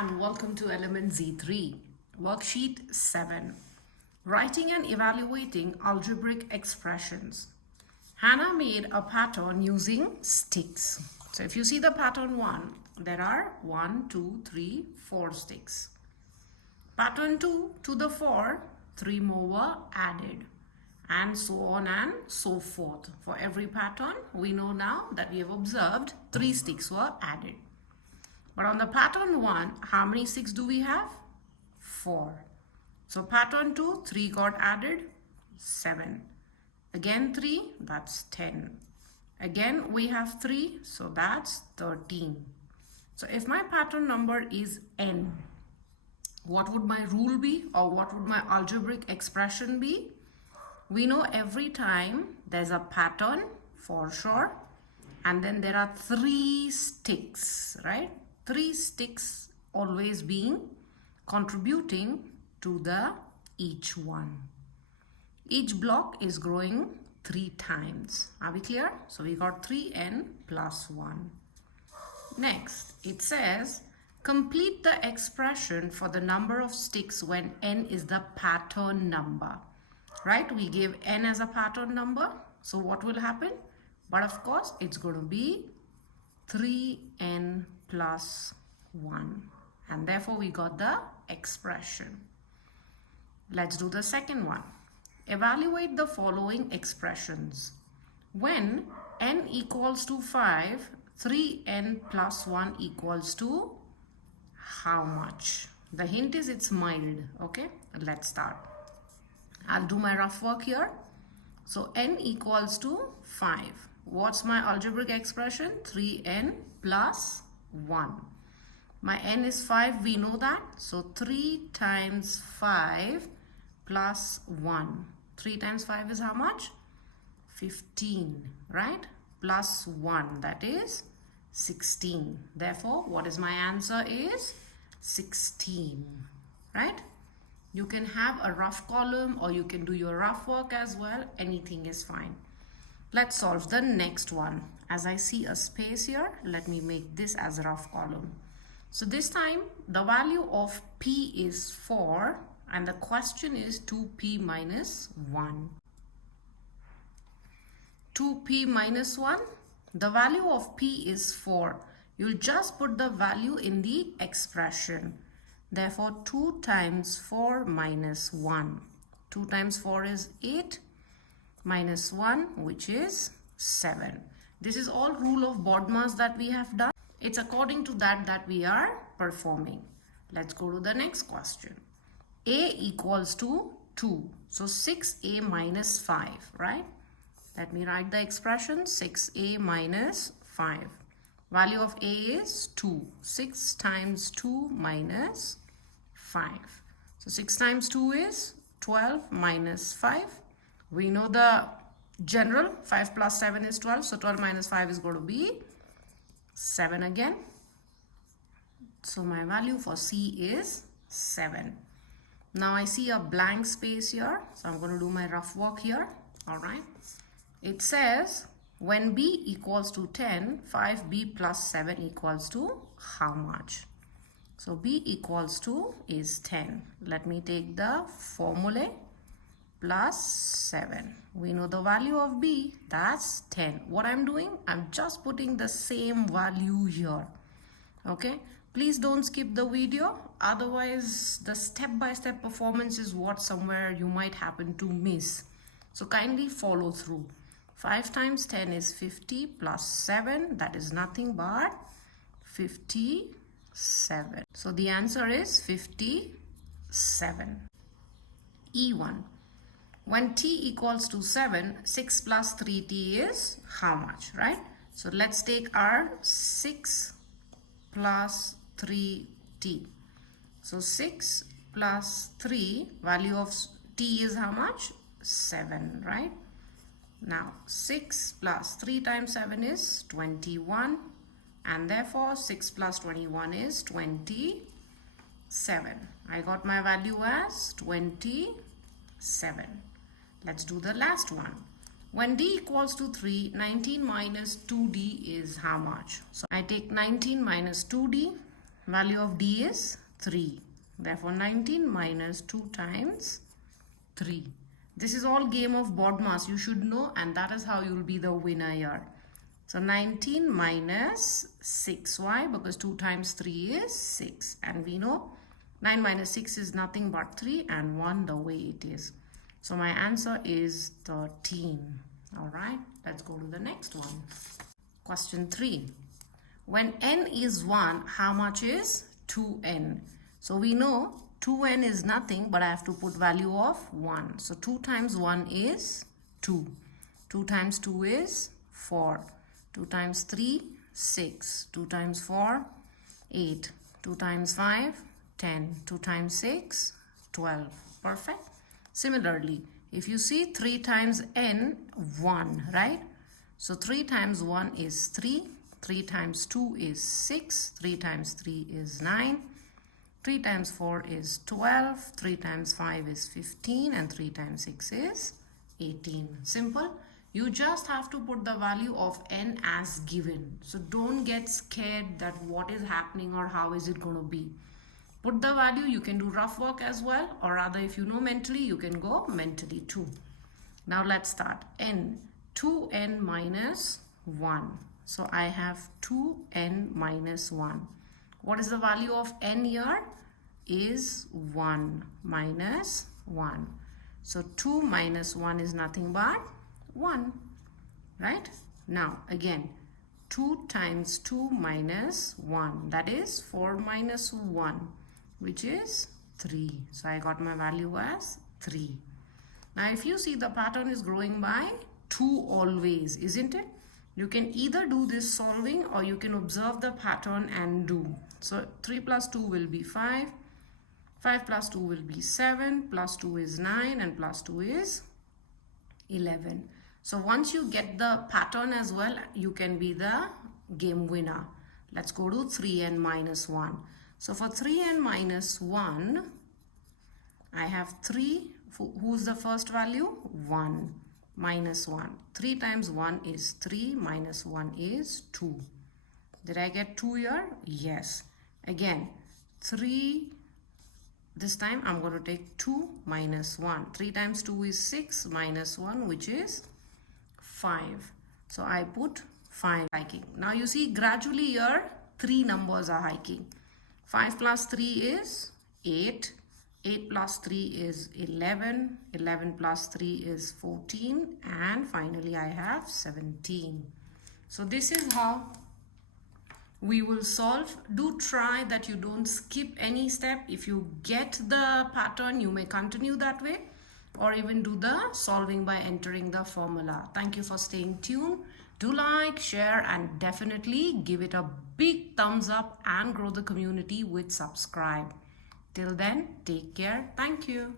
and welcome to Element Z3, Worksheet 7, Writing and Evaluating Algebraic Expressions. Hannah made a pattern using sticks. So if you see the pattern 1, there are 1, 2, 3, 4 sticks. Pattern 2, to the 4, 3 more were added, and so on and so forth. For every pattern, we know now that we have observed 3 sticks were added. But on the pattern 1, how many sticks do we have? 4. So pattern 2, 3 got added, 7. Again 3, that's 10. Again we have 3, so that's 13. So if my pattern number is n, what would my rule be, or what would my algebraic expression be? We know every time there's a pattern for sure, and then there are 3 sticks, right? 3 sticks always being contributing to the each one. Each block is growing 3 times. Are we clear? So we got 3n plus 1. Next, it says, complete the expression for the number of sticks when n is the pattern number. Right? We gave n as a pattern number. So what will happen? But of course, it's going to be 3n plus 1. And therefore, we got the expression. Let's do the second one. Evaluate the following expressions. When n equals to 5, 3n plus 1 equals to how much? The hint is it's mild. Okay, let's start. I'll do my rough work here. So n equals to 5. What's my algebraic expression? 3n plus 1. My n is 5, we know that. So 3 times 5 plus 1. 3 times 5 is how much? 15, right? Plus 1, that is 16. Therefore, what is my answer is 16, right? You can have a rough column or you can do your rough work as well. Anything is fine. Let's solve the next one. As I see a space here, let me make this as a rough column. So this time the value of p is 4 and the question is 2p minus 1. 2p minus 1, the value of p is 4. You'll just put the value in the expression. Therefore 2 times 4 minus 1. 2 times 4 is 8 minus 1, which is 7. This is all rule of Bodmer's that we have done. It's according to that we are performing. Let's go to the next question. A equals to 2. So 6a minus 5, right? Let me write the expression 6a minus 5. Value of a is 2. 6 times 2 minus 5. So 6 times 2 is 12 minus 5. We know the general 5 plus 7 is 12. So 12 minus 5 is going to be 7 again. So my value for C is 7. Now I see a blank space here. So I'm going to do my rough work here. Alright. It says when B equals to 10, 5B plus 7 equals to how much? So B equals to is 10. Let me take the formula plus 7. We know the value of B, that's 10. What I'm doing, I'm just putting the same value here. Okay, please don't skip the video. Otherwise, the step-by-step performance is what somewhere you might happen to miss. So kindly follow through. 5 times 10 is 50 plus 7. That is nothing but 57. So the answer is 57. E1. When t equals to 7, 6 plus 3t is how much, right? So let's take our 6 plus 3t. So 6 plus 3, value of t is how much? 7, right? Now 6 plus 3 times 7 is 21, and therefore 6 plus 21 is 27. I got my value as 27. Let's do the last one. When d equals to 3, 19 minus 2d is how much? So I take 19 minus 2d, Value of D is 3. Therefore, 19 minus 2 times 3. This is all game of BODMAS. You should know, and that is how you will be the winner here. So 19 minus 6. Why? Because 2 times 3 is 6. And we know 9 minus 6 is nothing but 3 and 1 the way it is. So my answer is 13. Alright, let's go to the next one. Question 3. When n is 1, how much is 2n? So we know 2n is nothing, but I have to put value of 1. So 2 times 1 is 2. 2 times 2 is 4. 2 times 3, 6. 2 times 4, 8. 2 times 5, 10. 2 times 6, 12. Perfect. Similarly, if you see 3 times n, 1, right? So 3 times 1 is 3. 3 times 2 is 6. 3 times 3 is 9. 3 times 4 is 12. 3 times 5 is 15. And 3 times 6 is 18. Simple. You just have to put the value of n as given. So don't get scared that what is happening or how is it going to be. Put the value. You can do rough work as well, or rather if you know mentally, you can go mentally too. Now let's start. N, 2n minus 1. So I have 2n minus 1. What is the value of n here? Is 1 minus 1. So 2 minus 1 is nothing but 1, right? Now again, 2 times 2 minus 1, that is 4 minus 1, which is 3. So I got my value as 3. Now if you see, the pattern is growing by 2 always, isn't it? You can either do this solving or you can observe the pattern and do. So 3 plus 2 will be 5. 5 plus 2 will be 7. Plus 2 is 9 and plus 2 is 11. So once you get the pattern as well, you can be the game winner. Let's go to 3n minus 1. So for 3n minus 1, I have 3. Who's the first value? 1 minus 1. 3 times 1 is 3 minus 1 is 2. Did I get 2 here? Yes. Again, 3. This time I'm going to take 2 minus 1. 3 times 2 is 6 minus 1, which is 5. So I put 5 hiking. Now you see, gradually here 3 numbers are hiking. 5 plus 3 is 8. 8 plus 3 is 11. 11 plus 3 is 14. And finally I have 17. So this is how we will solve. Do try that you don't skip any step. If you get the pattern, you may continue that way, or even do the solving by entering the formula. Thank you for staying tuned. Do like, share, and definitely give it a big thumbs up and grow the community with subscribe. Till then, take care. Thank you.